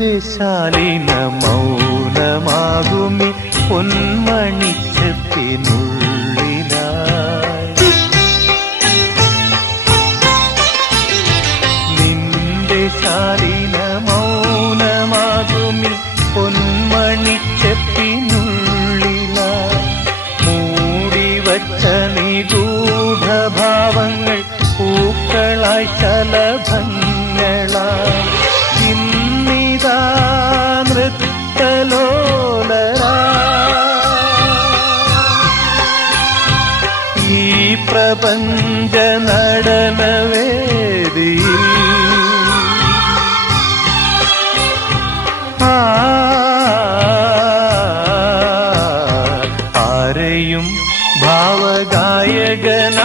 നിന്റെ ശാലിന മൗനമാകുമി പൊന്മണിച്ചത്തിനുള്ളിലായി നിന്റെ ശാലിന മൗനമാകുമി പൊന്മണിച്ചത്തിനുള്ളിലായി മൂടിവച്ച നിഗൂഢഭാവങ്ങൾ പൂക്കളായി ശലഭങ്ങളായി. ഈ പ്രപഞ്ച നടനവേദി. ആരെയും ഭാവഗായകന